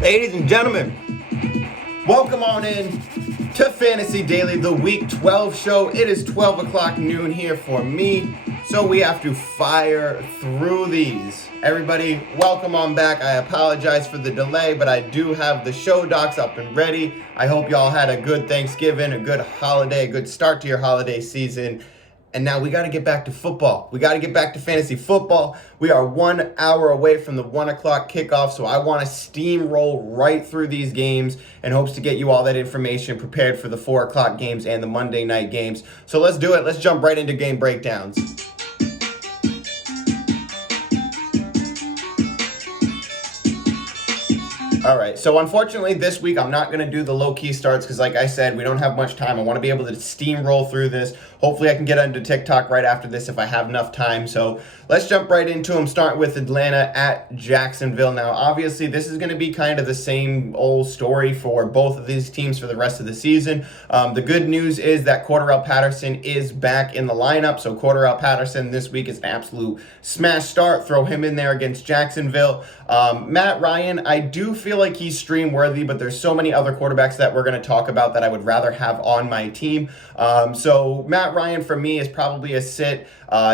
Ladies and gentlemen, welcome on in to Fantasy Daily, the Week 12 show. It is 12 o'clock noon here for me, so we have to fire through these. Everybody, welcome on back. I apologize for the delay, but I do have the show docs up and ready. I hope y'all had a good Thanksgiving, a good holiday, a good start to your holiday season. And now we got to get back to football. We got to get back to fantasy football. We are 1 hour away from the 1 o'clock kickoff, so I want to steamroll right through these games in hopes to get you all that information prepared for the 4 o'clock games and the Monday night games. So let's do it. Let's jump right into game breakdowns. All right, so unfortunately this week I'm not going to do the low-key starts because like I said, we don't have much time. I want to be able to steamroll through this. Hopefully I can get onto TikTok right after this if I have enough time. So let's jump right into them, starting with Atlanta at Jacksonville. Now, obviously, this is going to be kind of the same old story for both of these teams for the rest of the season. The good news is that Cordarrelle Patterson is back in the lineup. So Cordarrelle Patterson this week is an absolute smash start. Throw him in there against Jacksonville. Matt Ryan, I do feel like he's stream worthy, but there's so many other quarterbacks that we're going to talk about that I would rather have on my team. So Matt Ryan for me is probably a sit,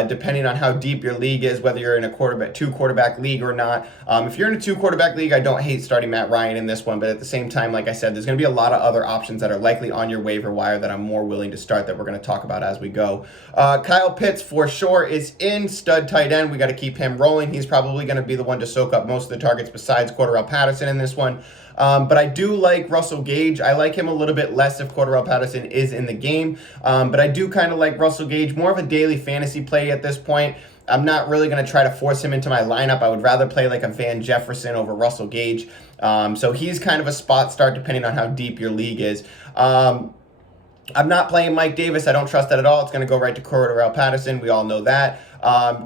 depending on how deep your league is, whether you're in a two quarterback league or not. If you're in a 2 quarterback league, I don't hate starting Matt Ryan in this one, but at the same time, like I said, there's going to be a lot of other options that are likely on your waiver wire that I'm more willing to start that we're going to talk about as we go. Kyle Pitts for sure is in, stud tight end. We got to keep him rolling. He's probably going to be the one to soak up most of the targets besides Cordarrelle Patterson in this one. But I do like Russell Gage. I like him a little bit less if Cordarrelle Patterson is in the game. But I do kind of like Russell Gage, more of a daily fantasy play at this point. I'm not really going to try to force him into my lineup. I would rather play like a Van Jefferson over Russell Gage. So he's kind of a spot start depending on how deep your league is. I'm not playing Mike Davis. I don't trust that at all. It's going to go right to Cordarrelle Patterson. We all know that.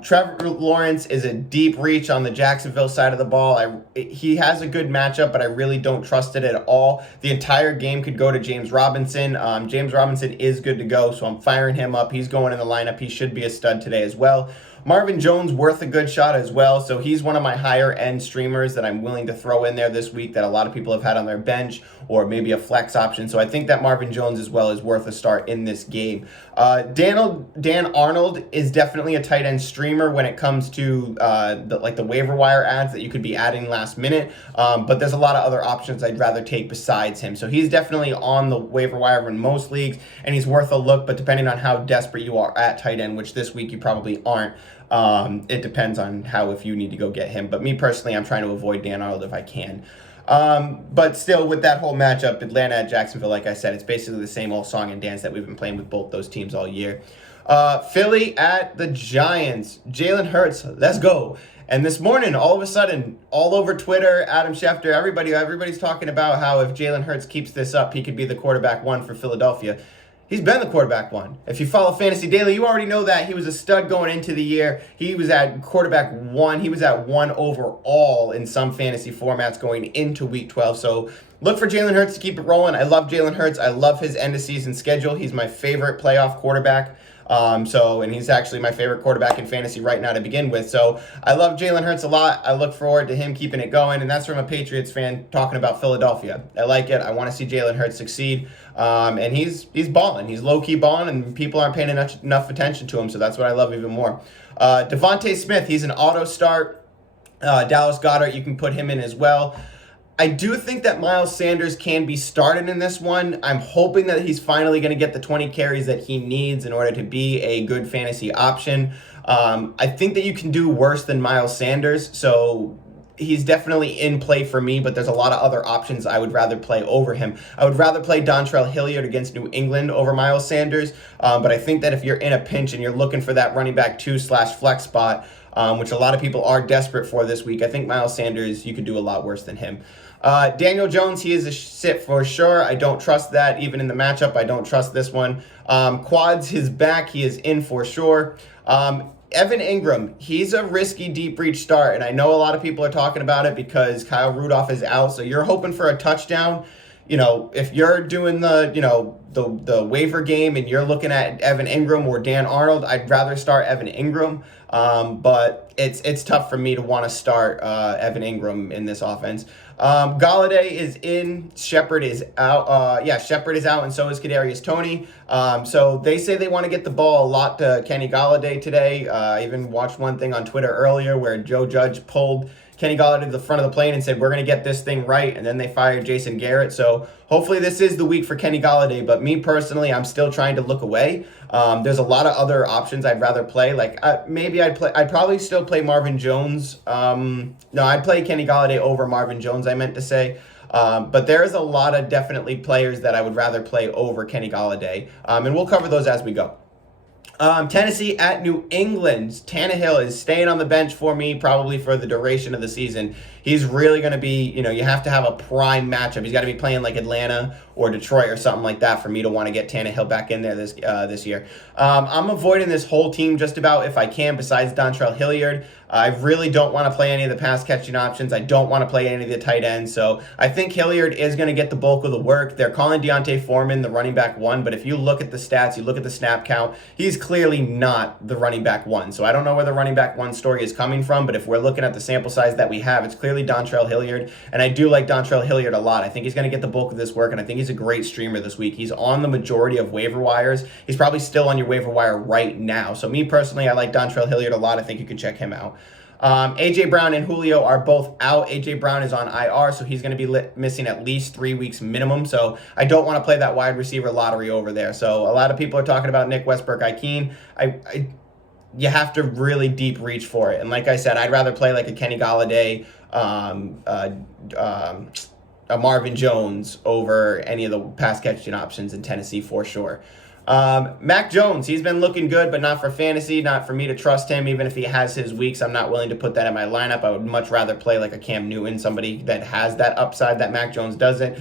Trevor Lawrence is a deep reach on the Jacksonville side of the ball. He has a good matchup, but I really don't trust it at all. The entire game could go to James Robinson. James Robinson is good to go, so I'm firing him up. He's going in the lineup. He should be a stud today as well. Marvin Jones worth a good shot as well, so he's one of my higher end streamers that I'm willing to throw in there this week that a lot of people have had on their bench or maybe a flex option. So I think that Marvin Jones as well is worth a start in this game. Dan Arnold is definitely a tight end streamer when it comes to the waiver wire ads that you could be adding last minute, but there's a lot of other options I'd rather take besides him. So he's definitely on the waiver wire in most leagues, and he's worth a look, but depending on how desperate you are at tight end, which this week you probably aren't, it depends on if you need to go get him. But me personally, I'm trying to avoid Dan Arnold if I can. But still, with that whole matchup, Atlanta at Jacksonville, like I said, it's basically the same old song and dance that we've been playing with both those teams all year. Philly at the Giants. Jalen Hurts, let's go. And this morning, all of a sudden, all over Twitter, Adam Schefter, everybody's talking about how if Jalen Hurts keeps this up, he could be the quarterback 1 for Philadelphia. He's been the quarterback 1. If you follow Fantasy Daily, you already know that. He was a stud going into the year. He was at quarterback 1. He was at 1 overall in some fantasy formats going into Week 12. So look for Jalen Hurts to keep it rolling. I love Jalen Hurts. I love his end-of-season schedule. He's my favorite playoff quarterback. And he's actually my favorite quarterback in fantasy right now to begin with. So I love Jalen Hurts a lot. I look forward to him keeping it going. And that's from a Patriots fan talking about Philadelphia. I like it. I want to see Jalen Hurts succeed. And he's balling. He's low-key balling, and people aren't paying enough attention to him. So that's what I love even more. Devonta Smith, he's an auto start. Dallas Goedert, you can put him in as well. I do think that Miles Sanders can be started in this one. I'm hoping that he's finally going to get the 20 carries that he needs in order to be a good fantasy option. I think that you can do worse than Miles Sanders, so he's definitely in play for me, but there's a lot of other options I would rather play over him. I would rather play Dontrell Hilliard against New England over Miles Sanders, but I think that if you're in a pinch and you're looking for that running back 2/flex spot, which a lot of people are desperate for this week, I think Miles Sanders, you could do a lot worse than him. Daniel Jones, he is a sit for sure. I don't trust that. Even in the matchup, I don't trust this one. Quads, his back, he is in for sure. Evan Ingram, he's a risky deep reach start, and I know a lot of people are talking about it because Kyle Rudolph is out, so you're hoping for a touchdown. if you're doing the waiver game and you're looking at Evan Ingram or Dan Arnold, I'd rather start Evan Ingram. But it's tough for me to want to start Evan Ingram in this offense. Galladay is in. Shepard is out. Shepard is out, and so is Kadarius Toney. So they say they want to get the ball a lot to Kenny Galladay today. I even watched one thing on Twitter earlier where Joe Judge pulled Kenny Galladay to the front of the plane and said, we're going to get this thing right, and then they fired Jason Garrett. So hopefully this is the week for Kenny Galladay, but me personally, I'm still trying to look away. There's a lot of other options I'd rather play. I'd probably still play Marvin Jones. I'd play Kenny Galladay over Marvin Jones, I meant to say. But there's a lot of definitely players that I would rather play over Kenny Galladay. And we'll cover those as we go. Tennessee at New England. Tannehill is staying on the bench for me probably for the duration of the season. He's really going to be, you have to have a prime matchup. He's got to be playing like Atlanta or Detroit or something like that for me to want to get Tannehill back in there this year. I'm avoiding this whole team just about if I can besides Dontrell Hilliard. I really don't want to play any of the pass catching options. I don't want to play any of the tight ends. So I think Hilliard is going to get the bulk of the work. They're calling Deontay Foreman the running back one, but if you look at the stats, you look at the snap count, he's clearly not the running back one. So I don't know where the running back one story is coming from, but if we're looking at the sample size that we have, it's clearly Dontrell Hilliard, and I do like Dontrell Hilliard a lot. I think he's going to get the bulk of this work, and I think he's a great streamer this week. He's on the majority of waiver wires. He's probably still on your waiver wire right now. So me personally, I like Dontrell Hilliard a lot. I think you can check him out. A.J. Brown and Julio are both out. A.J. Brown is on IR, so he's going to be missing at least 3 weeks minimum. So I don't want to play that wide receiver lottery over there. So a lot of people are talking about Nick Westbrook-Ikine. You have to really deep reach for it. And like I said, I'd rather play like a Kenny Galladay, a Marvin Jones over any of the pass catching options in Tennessee for sure. Mac Jones, he's been looking good, but not for fantasy, not for me to trust him. Even if he has his weeks, I'm not willing to put that in my lineup. I would much rather play like a Cam Newton, somebody that has that upside that Mac Jones doesn't.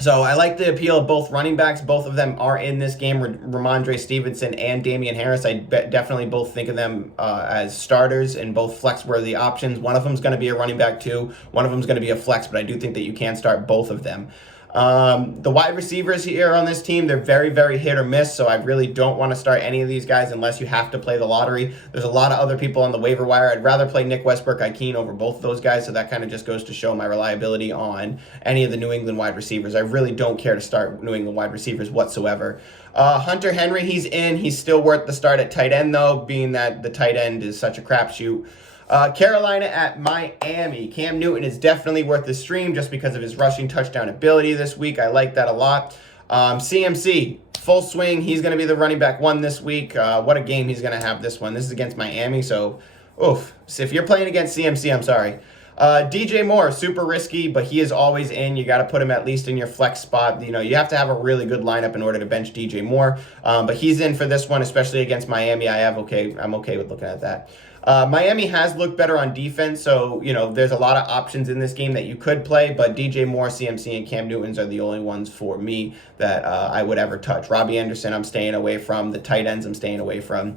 So I like the appeal of both running backs. Both of them are in this game, Ramondre Stevenson and Damian Harris. I definitely both think of them as starters and both flex-worthy options. One of them is going to be a running back too. One of them is going to be a flex, but I do think that you can start both of them. The wide receivers here on this team, they're very, very hit or miss, so I really don't want to start any of these guys unless you have to play the lottery. There's a lot of other people on the waiver wire. I'd rather play Nick Westbrook-Ikine over both of those guys, so that kind of just goes to show my reliability on any of the New England wide receivers. I really don't care to start New England wide receivers whatsoever. Hunter Henry, he's in. He's still worth the start at tight end, though, being that the tight end is such a crapshoot. Carolina at Miami. Cam Newton is definitely worth the stream just because of his rushing touchdown ability this week. I like that a lot. CMC, full swing. He's going to be the running back one this week. What a game he's going to have this one. This is against Miami, so oof. So if you're playing against CMC, I'm sorry. DJ Moore, super risky, but he is always in. You got to put him at least in your flex spot. You have to have a really good lineup in order to bench DJ Moore. But he's in for this one, especially against Miami. I'm okay with looking at that. Miami has looked better on defense, so, there's a lot of options in this game that you could play, but DJ Moore, CMC, and Cam Newton's are the only ones for me that I would ever touch. Robbie Anderson, I'm staying away from. The tight ends, I'm staying away from.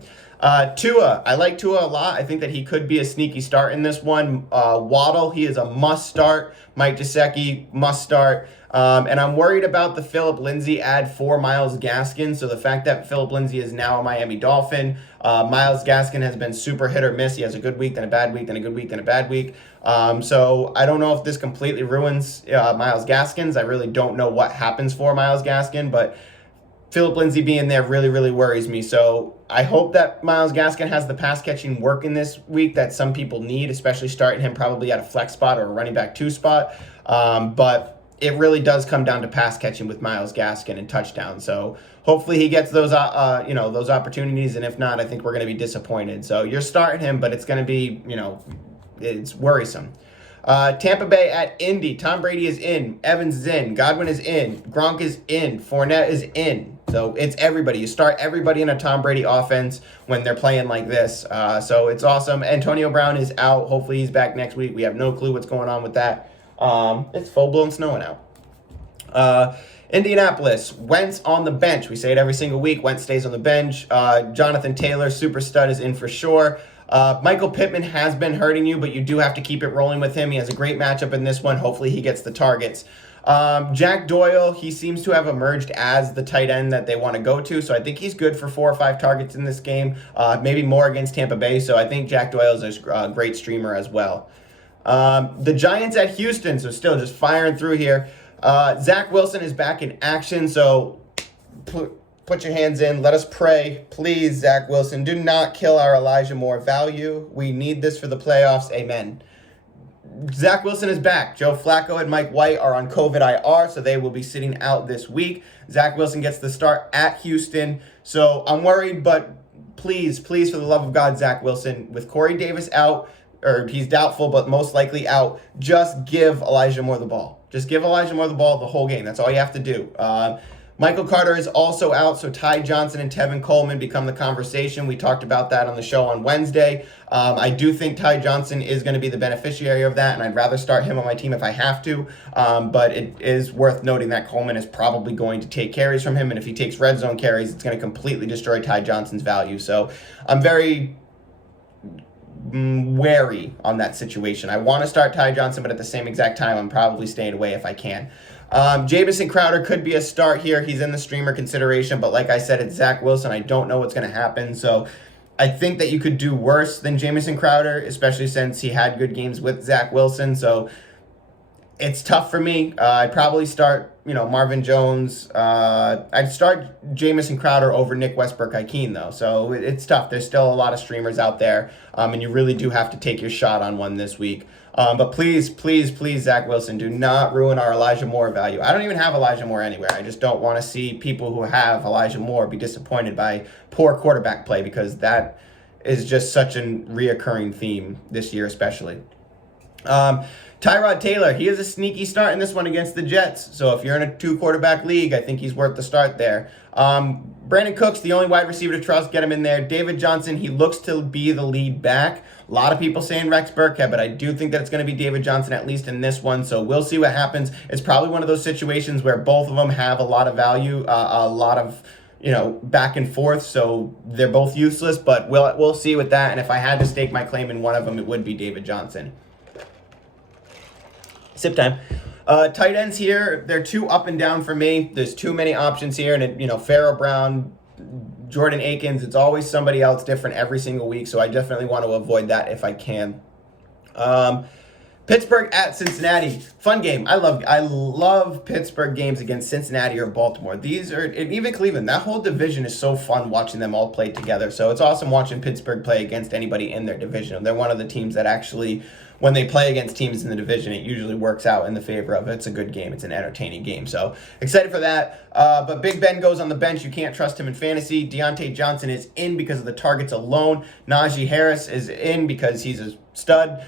Tua, I like Tua a lot. I think that he could be a sneaky start in this one. Waddle, he is a must start. Mike Gesicki, must start. And I'm worried about the Phillip Lindsay ad for Myles Gaskin. So the fact that Phillip Lindsay is now a Miami Dolphin, Myles Gaskin has been super hit or miss. He has a good week, then a bad week, then a good week, then a bad week. So I don't know if this completely ruins Myles Gaskin's. I really don't know what happens for Myles Gaskin, but Phillip Lindsay being there really, really worries me. So I hope that Myles Gaskin has the pass catching work in this week that some people need, especially starting him probably at a flex spot or a running back 2 spot. But it really does come down to pass catching with Myles Gaskin and touchdowns. So hopefully he gets those those opportunities, and if not, I think we're going to be disappointed. So you're starting him, but it's going to be, it's worrisome. Tampa Bay at Indy. Tom Brady is in. Evans is in. Godwin is in. Gronk is in. Fournette is in. So it's everybody. You start everybody in a Tom Brady offense when they're playing like this. So it's awesome. Antonio Brown is out. Hopefully he's back next week. We have no clue what's going on with that. It's full-blown snowing out. Indianapolis, Wentz on the bench. We say it every single week. Wentz stays on the bench. Jonathan Taylor, super stud, is in for sure. Michael Pittman has been hurting you, but you do have to keep it rolling with him. He has a great matchup in this one. Hopefully he gets the targets. Jack Doyle, he seems to have emerged as the tight end that they want to go to, so I think he's good for 4 or 5 targets in this game, maybe more against Tampa Bay, so I think Jack Doyle is a great streamer as well. The Giants at Houston, so still just firing through here. Zach Wilson is back in action, so put your hands in. Let us pray. Please, Zach Wilson, do not kill our Elijah Moore value. We need this for the playoffs. Amen. Zach Wilson is back. Joe Flacco and Mike White are on COVID IR, so they will be sitting out this week. Zach Wilson gets the start at Houston, so I'm worried, but please, for the love of God, Zach Wilson, with Corey Davis out, or he's doubtful, but most likely out, just give Elijah Moore the ball. Just give Elijah Moore the ball the whole game. That's all you have to do. Michael Carter is also out, so Ty Johnson and Tevin Coleman become the conversation. We talked about that on the show on Wednesday. I do think Ty Johnson is going to be the beneficiary of that, and I'd rather start him on my team if I have to. But it is worth noting that Coleman is probably going to take carries from him, and if he takes red zone carries, it's going to completely destroy Ty Johnson's value. So I'm very wary on that situation. I want to start Ty Johnson, but at the same exact time, I'm probably staying away if I can. Jamison Crowder could be a start here. He's in the streamer consideration, but like I said, it's Zach Wilson. I don't know what's going to happen, so I think that you could do worse than Jamison Crowder, especially since he had good games with Zach Wilson, so it's tough for me. I'd probably start, Marvin Jones. I'd start Jamison Crowder over Nick Westbrook-Ikine, though, so it's tough. There's still a lot of streamers out there, and you really do have to take your shot on one this week. But please, Zach Wilson, do not ruin our Elijah Moore value. I don't even have Elijah Moore anywhere. I just don't want to see people who have Elijah Moore be disappointed by poor quarterback play, because that is just such a reoccurring theme this year especially. Tyrod Taylor, he has a sneaky start in this one against the Jets. So if you're in a 2-quarterback league, I think he's worth the start there. Brandon Cooks, the only wide receiver to trust, get him in there. David Johnson, he looks to be the lead back. A lot of people saying Rex Burkhead, but I do think that it's going to be David Johnson, at least in this one. So we'll see what happens. It's probably one of those situations where both of them have a lot of value, a lot of back and forth, so they're both useless, but we'll see with that. And if I had to stake my claim in one of them, it would be David Johnson. Sip time. Tight ends here, they're too up and down for me. There's too many options here, and Pharaoh Brown, Jordan Akins, it's always somebody else different every single week, so I definitely want to avoid that if I can. Pittsburgh at Cincinnati, fun game. I love Pittsburgh games against Cincinnati or Baltimore. These are, and even Cleveland, that whole division is so fun watching them all play together. So it's awesome watching Pittsburgh play against anybody in their division. They're one of the teams that actually, when they play against teams in the division, it usually works out in the favor of it. It's a good game. It's an entertaining game. So excited for that. But Big Ben goes on the bench. You can't trust him in fantasy. Deontay Johnson is in because of the targets alone. Najee Harris is in because he's a stud.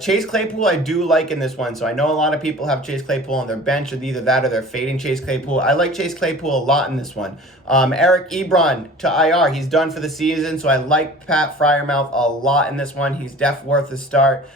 Chase Claypool I do like in this one. So I know a lot of people have Chase Claypool on their bench, or either that or they're fading Chase Claypool. I like Chase Claypool a lot in this one. Eric Ebron to IR. He's done for the season. So I like Pat Freiermuth a lot in this one. He's worth a start,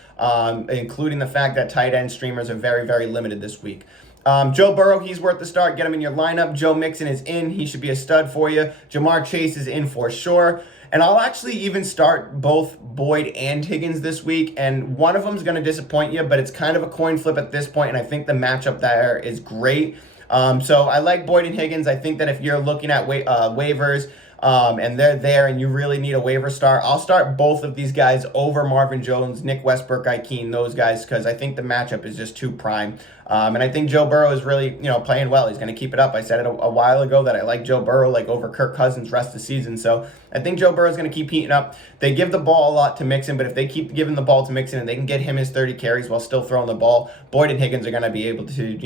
including the fact that tight end streamers are very, very limited this week. Joe Burrow, he's worth the start. Get him in your lineup. Joe Mixon is in. He should be a stud for you. Jamar Chase is in for sure. And I'll actually even start both Boyd and Higgins this week. And one of them is going to disappoint you, but it's kind of a coin flip at this point. And I think the matchup there is great. So I like Boyd and Higgins. I think that if you're looking at waivers, and they're there and you really need a waiver start, I'll start both of these guys over Marvin Jones, Nick Westbrook-Ikine, those guys, because I think the matchup is just too prime. And I think Joe Burrow is really, playing well. He's going to keep it up. I said it a while ago that I like Joe Burrow over Kirk Cousins rest of the season. So I think Joe Burrow is going to keep heating up. They give the ball a lot to Mixon, but if they keep giving the ball to Mixon and they can get him his 30 carries while still throwing the ball, Boyd and Higgins are going to be able to,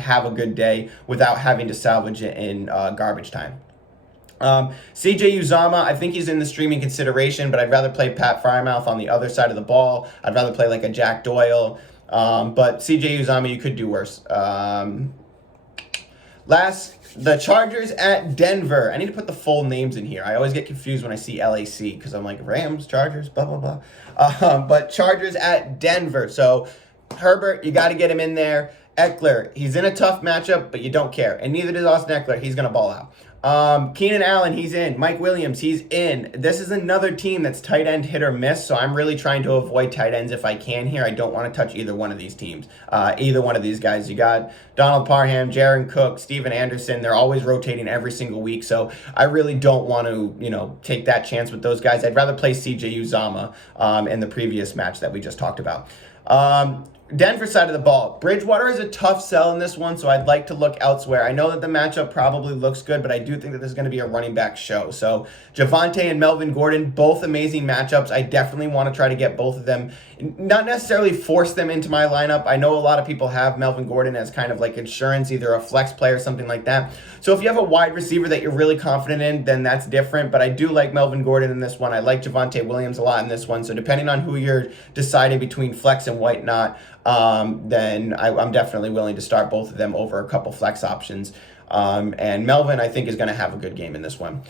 have a good day without having to salvage it in garbage time. CJ Uzama, I think he's in the streaming consideration, but I'd rather play Pat Freiermuth on the other side of the ball. I'd rather play like a Jack Doyle. But CJ Uzama, you could do worse. The Chargers at Denver. I need to put the full names in here. I always get confused when I see LAC because I'm like Rams, Chargers, blah, blah, blah. But Chargers at Denver. So Herbert, you got to get him in there. Eckler, he's in a tough matchup, but you don't care. And neither does Austin Eckler. He's going to ball out. Keenan Allen, he's in. Mike Williams, he's in. This is another team that's tight end hit or miss, so I'm really trying to avoid tight ends if I can here. I don't want to touch either one of these teams, either one of these guys. You got Donald Parham, Jaron Cook, Steven Anderson. They're always rotating every single week, so I really don't want to, take that chance with those guys. I'd rather play CJ Uzama in the previous match that we just talked about. Denver side of the ball. Bridgewater is a tough sell in this one, so I'd like to look elsewhere. I know that the matchup probably looks good, but I do think that this is going to be a running back show. So Javonte and Melvin Gordon, both amazing matchups. I definitely want to try to get both of them. Not necessarily force them into my lineup. I know a lot of people have Melvin Gordon as kind of like insurance, either a flex play or something like that. So if you have a wide receiver that you're really confident in, then that's different. But I do like Melvin Gordon in this one. I like Javonte Williams a lot in this one. So depending on who you're deciding between flex and whatnot, then I'm definitely willing to start both of them over a couple flex options. And Melvin, I think, is going to have a good game in this one.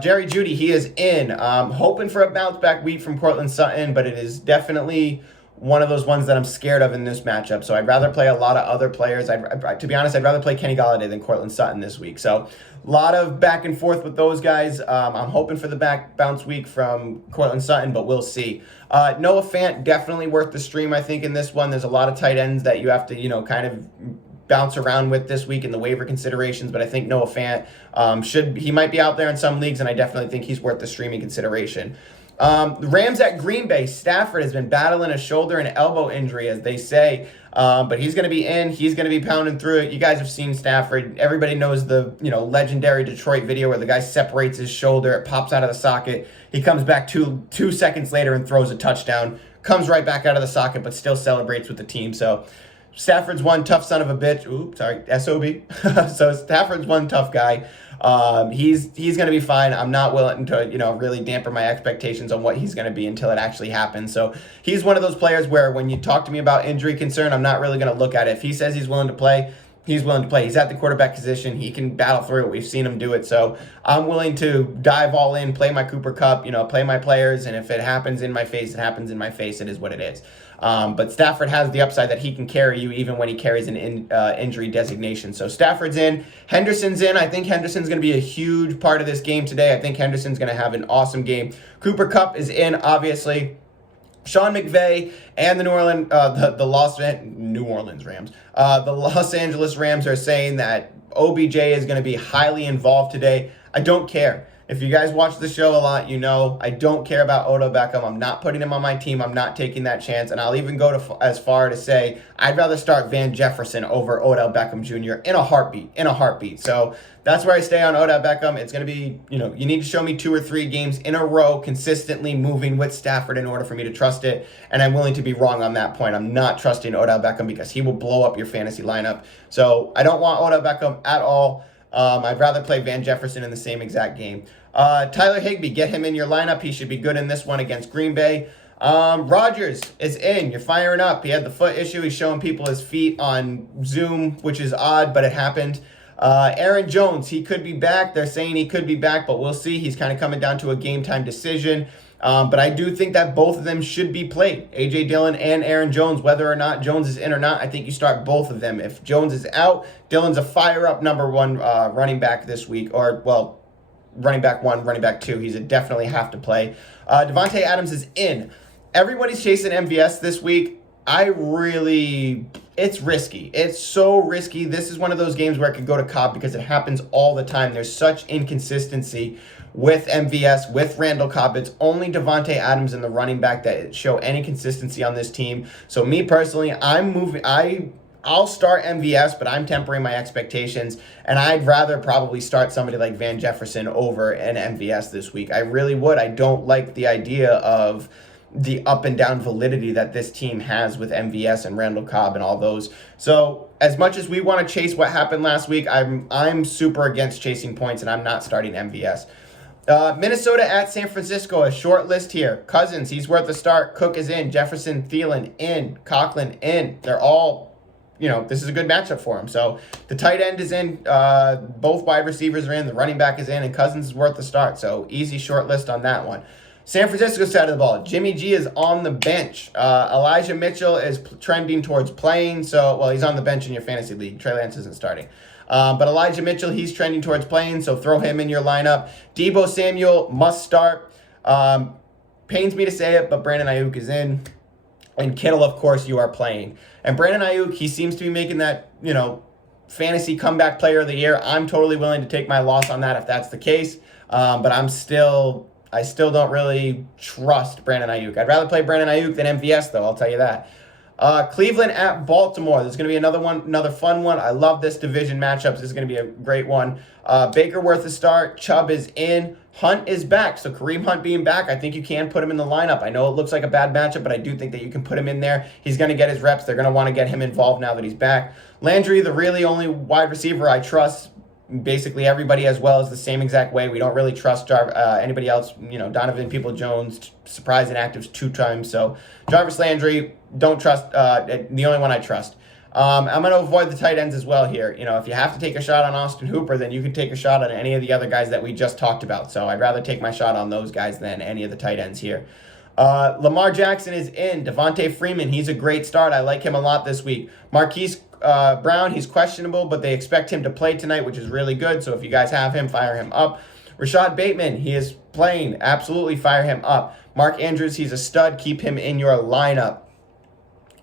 Jerry Jeudy, he is in. Hoping for a bounce back week from Cortland Sutton, but it is definitely one of those ones that I'm scared of in this matchup. So I'd rather play a lot of other players. To be honest, I'd rather play Kenny Golladay than Cortland Sutton this week. So a lot of back and forth with those guys. I'm hoping for the bounce week from Cortland Sutton, but we'll see. Noah Fant, definitely worth the stream, I think, in this one. There's a lot of tight ends that you have to, kind of bounce around with this week in the waiver considerations, but I think Noah Fant he might be out there in some leagues, and I definitely think he's worth the streaming consideration. The Rams at Green Bay. Stafford has been battling a shoulder and elbow injury, as they say, but he's going to be in. He's going to be pounding through it. You guys have seen Stafford. Everybody knows the legendary Detroit video where the guy separates his shoulder, it pops out of the socket. He comes back two seconds later and throws a touchdown. Comes right back out of the socket, but still celebrates with the team. So Stafford's one tough son of a bitch. Oops, sorry, SOB. So Stafford's one tough guy. He's going to be fine. I'm not willing to, really dampen my expectations on what he's going to be until it actually happens. So he's one of those players where when you talk to me about injury concern, I'm not really going to look at it. If he says he's willing to play, he's willing to play. He's at the quarterback position. He can battle through it. We've seen him do it. So I'm willing to dive all in, play my Cooper Kupp, play my players. And if it happens in my face, it happens in my face. It is what it is. But Stafford has the upside that he can carry you even when he carries an injury designation. So Stafford's in. Henderson's in. I think Henderson's going to be a huge part of this game today. I think Henderson's going to have an awesome game. Cooper Kupp is in, obviously. Sean McVay and the New Orleans Rams. The Los Angeles Rams are saying that OBJ is going to be highly involved today. I don't care. If you guys watch the show a lot, I don't care about Odell Beckham. I'm not putting him on my team. I'm not taking that chance. And I'll even go as far to say I'd rather start Van Jefferson over Odell Beckham Jr. in a heartbeat. So that's where I stay on Odell Beckham. It's going to be, you need to show me 2 or 3 games in a row consistently moving with Stafford in order for me to trust it. And I'm willing to be wrong on that point. I'm not trusting Odell Beckham because he will blow up your fantasy lineup. So I don't want Odell Beckham at all. I'd rather play Van Jefferson in the same exact game. Tyler Higbee, get him in your lineup. He should be good in this one against Green Bay. Rodgers is in. You're firing up. He had the foot issue. He's showing people his feet on Zoom, which is odd, but it happened. Aaron Jones, he could be back. They're saying he could be back, but we'll see. He's kind of coming down to a game time decision. But I do think that both of them should be played. A.J. Dillon and Aaron Jones, whether or not Jones is in or not, I think you start both of them. If Jones is out, Dillon's a fire-up number 1 running back this week. Running back 1, running back 2. He's a definitely have to play. Devonta Adams is in. Everybody's chasing MVS this week. It's risky. It's so risky. This is one of those games where it could go to Cobb because it happens all the time. There's such inconsistency with MVS, with Randall Cobb. It's only Devonta Adams and the running back that show any consistency on this team. So me personally, I'll start MVS, but I'm tempering my expectations, and I'd rather probably start somebody like Van Jefferson over an MVS this week. I really would. I don't like the idea of the up and down validity that this team has with MVS and Randall Cobb and all those. So as much as we want to chase what happened last week, I'm super against chasing points, and I'm not starting MVS. Minnesota at San Francisco, a short list here. Cousins, he's worth a start. Cook is in. Jefferson, Thielen in. Conklin in. They're all, this is a good matchup for him. So the tight end is in. Both wide receivers are in. The running back is in. And Cousins is worth the start. So easy short list on that one. San Francisco side of the ball. Jimmy G is on the bench. Elijah Mitchell is trending towards playing. So, he's on the bench in your fantasy league. Trey Lance isn't starting. But Elijah Mitchell, he's trending towards playing, so throw him in your lineup. Deebo Samuel must start. Pains me to say it, but Brandon Ayuk is in. And Kittle, of course, you are playing. And Brandon Ayuk, he seems to be making that, fantasy comeback player of the year. I'm totally willing to take my loss on that if that's the case. But I still don't really trust Brandon Ayuk. I'd rather play Brandon Ayuk than MVS, though, I'll tell you that. Cleveland at Baltimore. There's going to be another fun one. I love this division matchup. This is going to be a great one. Baker worth a start. Chubb is in. Hunt is back. So Kareem Hunt being back, I think you can put him in the lineup. I know it looks like a bad matchup, but I do think that you can put him in there. He's going to get his reps. They're going to want to get him involved now that he's back. Landry, the really only wide receiver I trust. Basically everybody as well is the same exact way. We don't really trust anybody else. Donovan Peoples-Jones, surprise inactives 2 times. So Jarvis Landry, don't trust. The only one I trust. I'm going to avoid the tight ends as well here. If you have to take a shot on Austin Hooper, then you can take a shot on any of the other guys that we just talked about. So I'd rather take my shot on those guys than any of the tight ends here. Lamar Jackson is in. Devonta Freeman, he's a great start. I like him a lot this week. Marquise Brown, he's questionable, but they expect him to play tonight, which is really good. So if you guys have him, fire him up. Rashad Bateman, he is playing. Absolutely fire him up. Mark Andrews, he's a stud. Keep him in your lineup.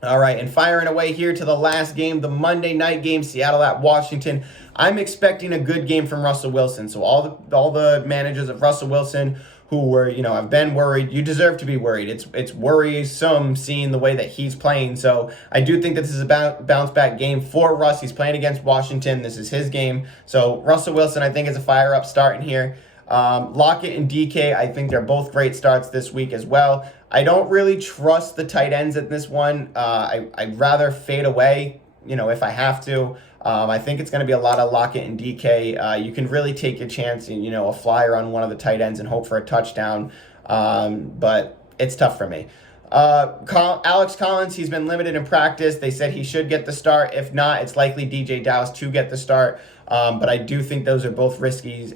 All right, and firing away here to the last game, the Monday night game, Seattle at Washington. I'm expecting a good game from Russell Wilson. So all the managers of Russell Wilson who were, have been worried, you deserve to be worried. It's worrisome seeing the way that he's playing. So I do think that this is a bounce back game for Russ. He's playing against Washington. This is his game. So Russell Wilson, I think, is a fire up start in here. Lockett and DK, I think they're both great starts this week as well. I don't really trust the tight ends at this one. I'd rather fade away, if I have to. I think it's going to be a lot of Lockett and DK. You can really take your chance, a flyer on one of the tight ends and hope for a touchdown. But it's tough for me. Alex Collins, he's been limited in practice. They said he should get the start. If not, it's likely DJ Dallas to get the start. But I do think those are both riskies.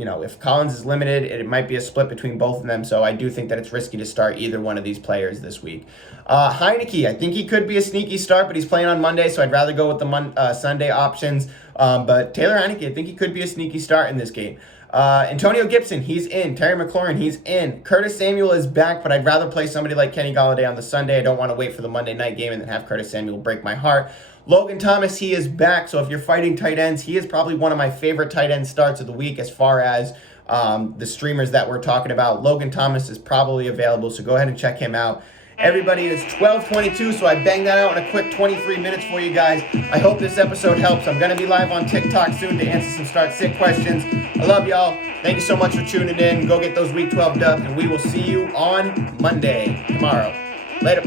If Collins is limited, it might be a split between both of them. So I do think that it's risky to start either one of these players this week. Heineke, I think he could be a sneaky start, but he's playing on Monday, so I'd rather go with the Sunday options. But Taylor Heineke, I think he could be a sneaky start in this game. Antonio Gibson, he's in. Terry McLaurin, he's in. Curtis Samuel is back, but I'd rather play somebody like Kenny Golladay on the Sunday. I don't want to wait for the Monday night game and then have Curtis Samuel break my heart. Logan Thomas, he is back. So if you're fighting tight ends, he is probably one of my favorite tight end starts of the week as far as the streamers that we're talking about. Logan Thomas is probably available, so go ahead and check him out. Everybody, it is 12:22, so I banged that out in a quick 23 minutes for you guys. I hope this episode helps. I'm going to be live on TikTok soon to answer some start-sit questions. I love y'all. Thank you so much for tuning in. Go get those Week 12 dubs, and we will see you on Monday, tomorrow. Later.